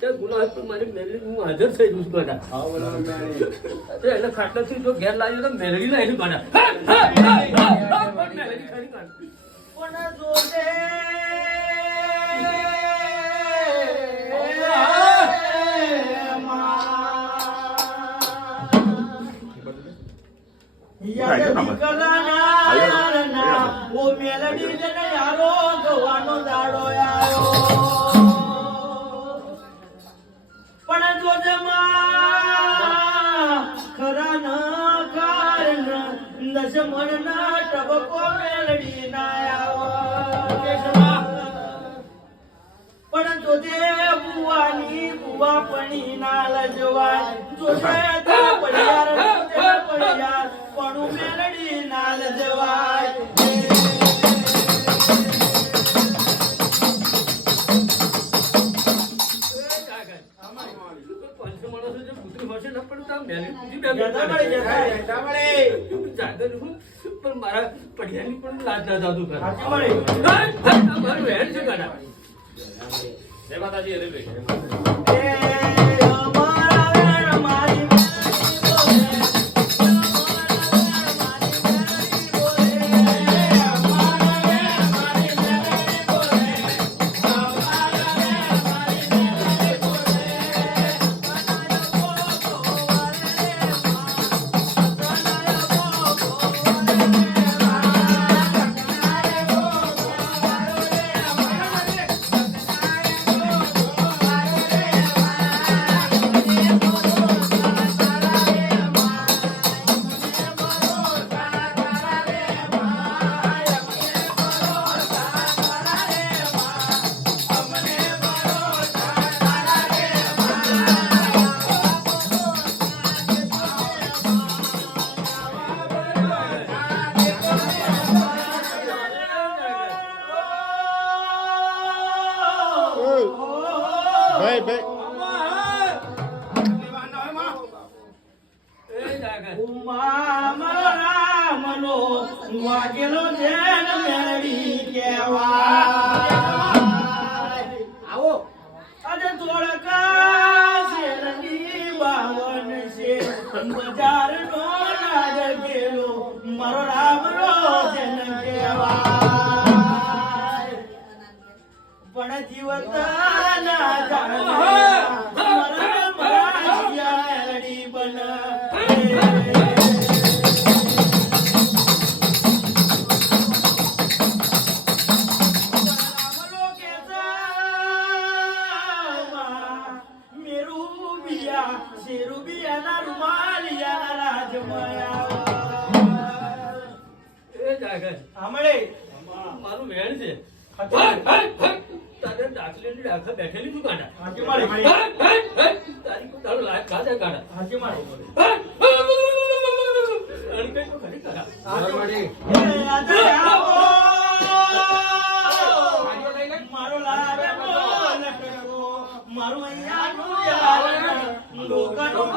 ત્યાં ગુનો હતો મારી મેલડી હું હાજર થઈ જઉં છું કાઢા. એટલે ખાટલાથી જો ઘેર લાવ્યો તો મેલડી લાવી કાઢા. મેલડી ખાલી કાઢ. પણ જોજે મેલડી જને યારો ગવાનો દાડો આવ્યો પણ જોજે ખરા ન કારણ દશમણ ના ટબકો મેલડી ના આવો પણ જોજે બુવાની બુવા પણી ના લજવાય જોજે પડિયાર પડિયાર પણ મેલડી ના લજવાય પણ મારા પડિયાની પણ લાજ ના જાતું કરે. મારું હેડ છે કાઢા. જય માતાજી. વાગેલો જેન મેલડી કેવાય આવો અરે ધોળકા શેરની બાવન છે બજાર નો રાજ ગેલો મારો રામ રો જેન કેવાય પણ જીવત ના જાણે મરણ મરાશિયા મેલડી બન મારું વેણ છે તારે દાખલેલી આખા બેઠેલી શું કાઢા તારી તારો લાયક કાઢે કાઢા મારો લાવે મારું અહીંયા લોકોનું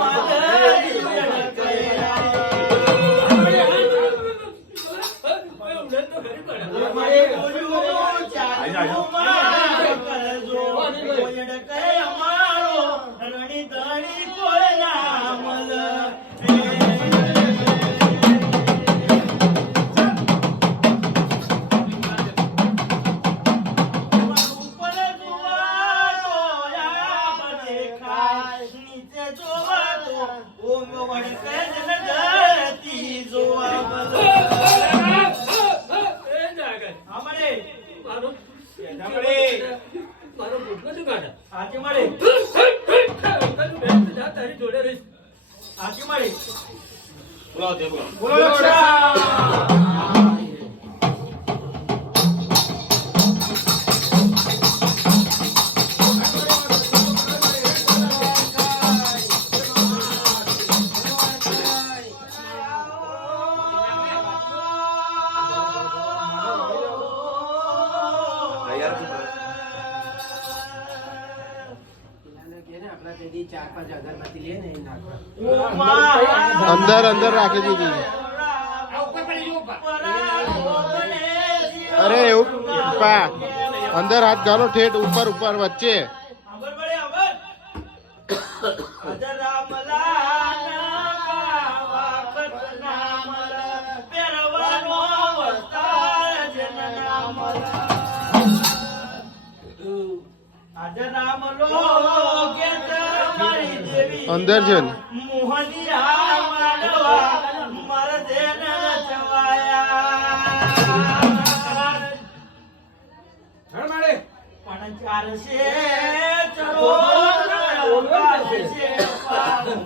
अंदर अंदर राखी दीदी अरे अंदर हाथ डालो ठेठ ऊपर ऊपर बच्चे રામલો કે તમારી દેવી અંદર છે ને? મોહનિયા માંડવા મારા દેન નચવાયા પણ ચાલશે ચલો ચાલશે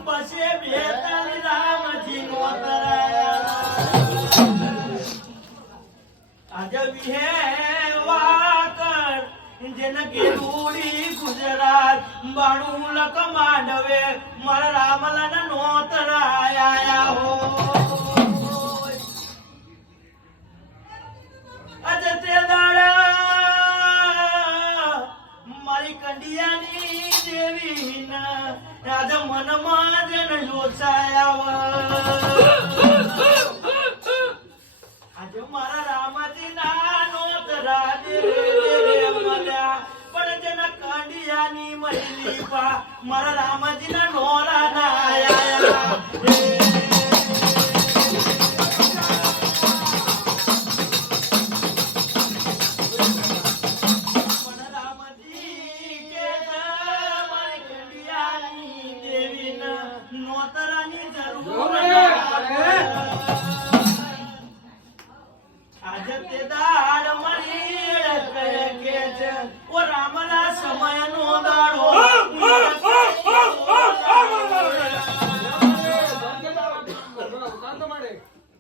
પછી બે ત્રણ રામજી નો આજે વિહેવા કર જેન ગેરુડી ગુજરાત બાણું લક માંડવે મારા રામલાના નોતરાયા હો આજે તે દાડા મારી કંડિયાની દેવી ના આજે મનમાં જેન યોચાયા આજે મારા રામાજી ના નોતરા દે મળ્યા પણ જેના કાંડિયાની મહિલી પા મારા રામાજી ના નોરા ના આયા આજે તે દાડ મળી કે છે ઓ રામના સમયનો દાડો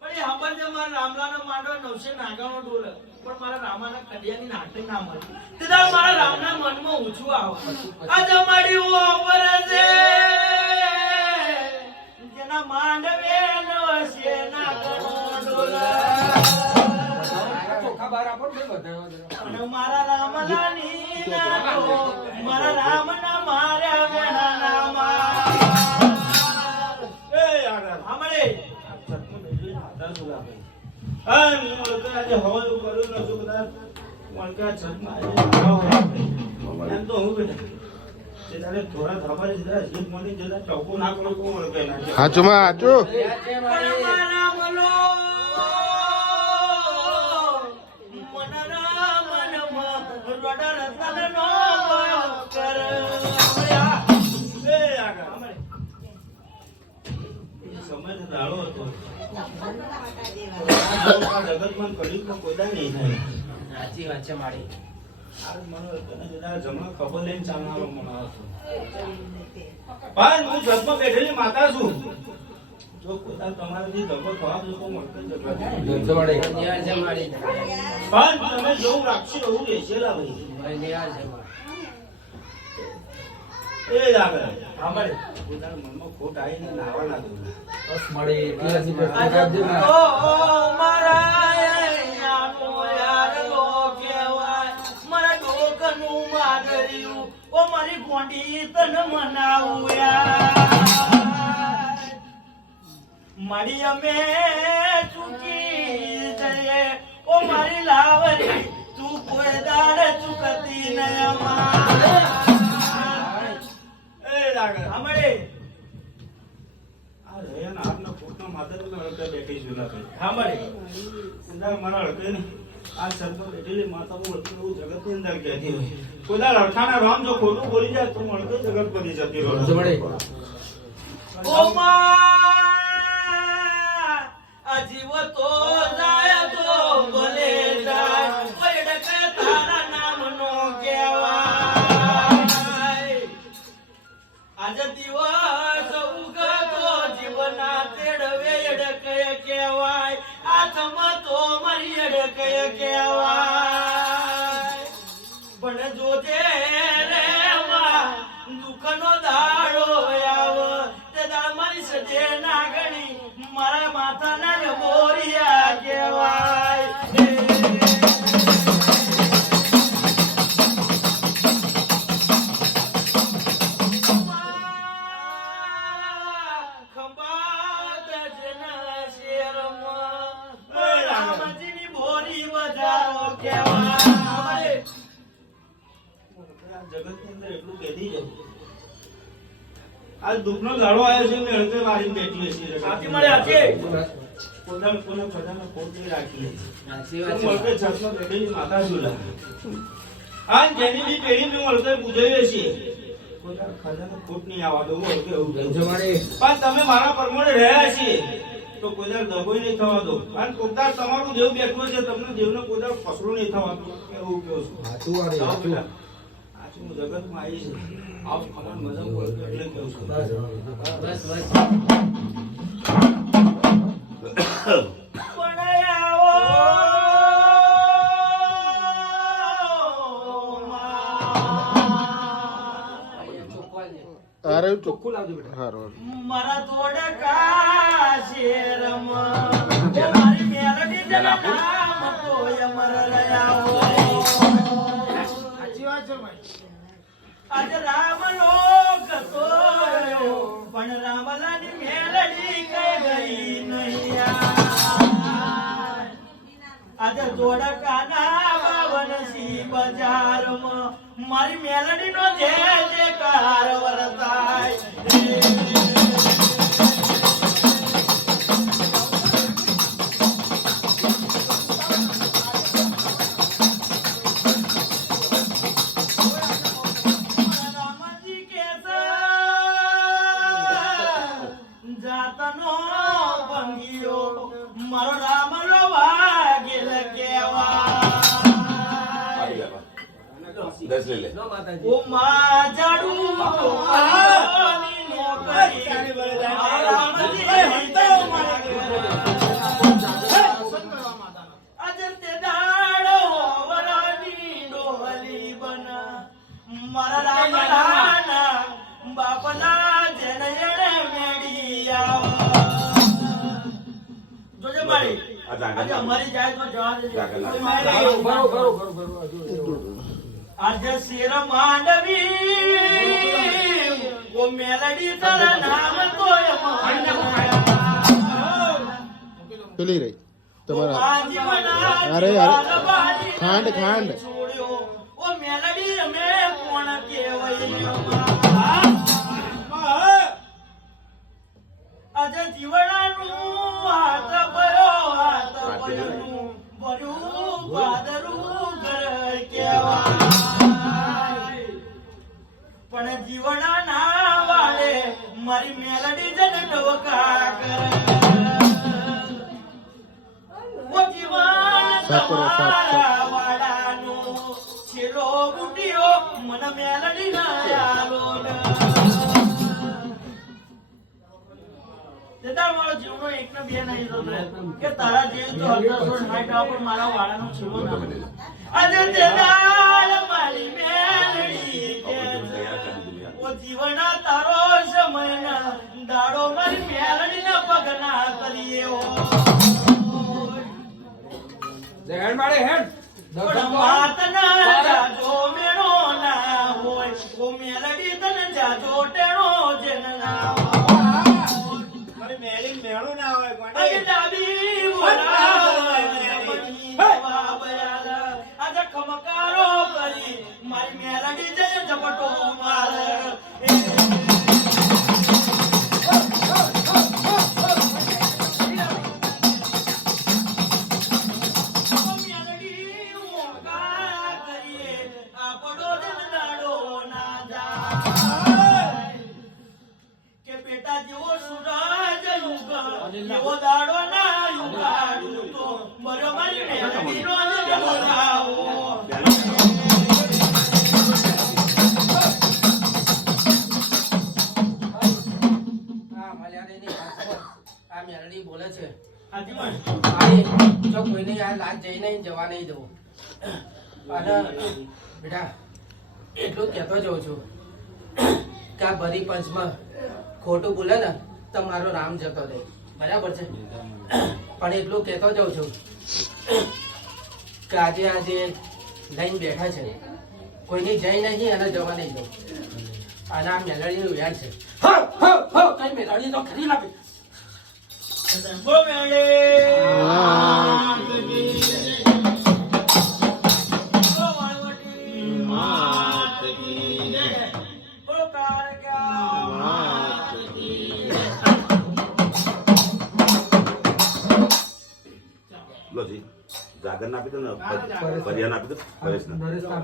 પણ હંબરજે મારા રામલાનો માંડો 900 નાગાનો ડોલ પણ મારા રામાના કડિયાની નાટક ના મળી તે દાડ મારા રામના મનમાં ઊંચું આવ આજે મારી ઓવર છે જેના માંડવે 900 નાગાનો ડોલ મારા રામલાની નાતો મારા રામના માર્યા વેણા નામા એ આગળ સાંભળે હા મોલકા આજે હવાલું કરું ન છું બધા મોલકા છતમાં એમ તો હું બેટા તે તારે થોડા ધાબા જરા જીત મોની જરા ચોકો ના કરો કો મોલકા ના હાચુમાં હાચું મારા મલો જગતમાં કડી કોદા નહીં થાય સાચી વાત છે મારી જમણા ખબર લઈને ચાલનારો મનાવો પણ હું જગમાં બેઠેલી માતા છું જો કોદા તમારાથી ધબો ખવાબ લોકો મળતો પણ તમે જેવું રાખશો એવું રહેશેલા ભાઈ એ આગળ સાંભળે પોતાના મનમાં ખોટ આવીને નાવા લાગ્યો બસ મળે મારા ડોકનું માદર્યું ઓ મારી ગોંડી તન મનાવું મારી અમે ચૂકી જઈએ ઓ મારી લાવરી તું કોઈ દાડ ચૂકતી નય સાંભળે આ રેન આપના પોતના માદરને હળકે બેઠી છું ના સાંભળે અંદર મારા હળકે ને આ સરપંચ બેઠેલી માતા હું એટલું જગતની અંદર કહેતી હોય કોદા લડખાના રામ જો ખોટું બોલી જાય તો હળકે જગત બની જતી રહો સાંભળે ઓ માં અજીવ તો જાય તો ભલે જાય કોઈ ડકે તારા નામનો કહેવાય આજે દિવસ ઉગતો જીવના તેડવે એડકે કહેવાય આત્મા તો મારી એડકે કહેવાય પણ જોજે રે માં દુઃખનો દાડો આવ તે દાડ મારી સજે નાગણી મારા માથાના બોરિયા કહેવાય આજ દુઃખનો દાડો આવ્યો છે મેં હળકે મારી બેઠી છે સાચી મળે આખે પોતાને કોને ખજાને ખોટી રાખી સાચી વાત છે મળકે છતમાં બેઠેલી માતા ઝુલા આ જેની બી પેઢી મેં હળકે પૂજાવીએ છીએ કોઈ દાડો ખાજાને ખોટ નહીં આવવા દઉં બોલો કેવું છે? ધનસુમાડી પણ તમે મારા પ્રમાણે રહ્યા છીએ તો કોઈ દાડો દગોય નહીં થવા દો અને કોકદાર તમારું દેવ બેઠું છે તમને દેવનો કોઈ દાડો ફસલો નહીં થવા દો કેવું કેવું છું હાચું વાળી, જાઓ હાચું. બેટા. આથી હું જગતમાં આવી છે આવ ખબર મજા બોલતો એટલે કેવું છું બસ બસ બસ. અરે ચોખ્ખું લાવજો બેટા. હારું મારા તોડકા શેરમ જે મારી મેલડી જના નામ તો અમર લયાવો સાચી વાત છે ભાઈ આજ રામ લોક સોયો પણ રામલાની મેલડી કઈ ગઈ નહીં આજ તોડકા ના બાવન સી બજારમાં મારી મેલડી નો જે કાર વરતાય રામજી જાતનો ભંગીઓ મારો રામ લો વાગેલ કેવા દસ લઈ લે. લો માતાજી. ઓ માં જાડુ આની નોકરી રામજી આજે તે દાડો વરાની ડોહલી બના મારા રામ રાના બાપના જનયણે મેડિયા જોજે મારી આ જાગર આજે અમારી જાય તો જવા દેજો જાગર ના. બરો, બરો, બરો, બરો, બરો. હજુ. આજે શિર માંડવી ઓ મેલડી તારા નામ તોય પેલી રહી તમારા તમારા અરે, ખાંડ, ખાંડ. ઓ મેલડી અમે કોણ કેવઈ આજે જીવડાનું હાથ ભર્યું ભર્યું પાદરું ઘર કેવાય પણ જીવડા ના વાળે મારી મેલડી જન ડોકા કરે ઓ જીવન તમારા વાડાનો છેલ્લો બુટીઓ મન મેલડી ના આલો તેદાર મારો જીવનો એક ને બે નહીં થતો કે તારા જેવી તો 1860 પર મારા વાળાનો છેલ્લો ના આજે તેદાર મારી મેલડી કે ઓ જીવના તારો સમયના દાડો મારી મેલડીના પગના કરીએ ઓ જય હેડ મારે હેડ. પણ વાતના જાજો મેળો ના હોય ઓ મેલડી તન જાજો ટેણો જેન ના હોય ડાબી આજે ખમકારો કરી મારી મેલડી જય ઝપટો માર મેલડી મોકા કરીએ આપણો દાડો ના જાય કે બેટા જેવો સૂરજ યુગ એવો દાડો ના યુગાડું તો બરોબર મેલડીનો જ બોલાવો આ મલયાડીની ભાષામાં આ મેલડી બોલે છે. આજીવન આની જો કોઈને આ લાજ જઈ નહીં જવા નહીં દઉં. અને બેટા એટલું જ કહેતો જાઉં છું કે આ બધી પંચમાં ખોટું બોલે ને તો મારો રામ જતો રહે. બરાબર છે? પણ એટલું કહેતો જાઉં છું કે આજે લઈને બેઠા છે કોઈની જઈ નહીં અને જવા નહીં દઉં. અને આ મેલડીનું વ્યાજ છે. કઈ મેલડી તો ખરી લાગે. બોલો મેલડી બોલો વાળવટી બોલો કાળકા લો જી જાગર ના આપી દો ને ફરિયાદ આપી દો પરેશ ના.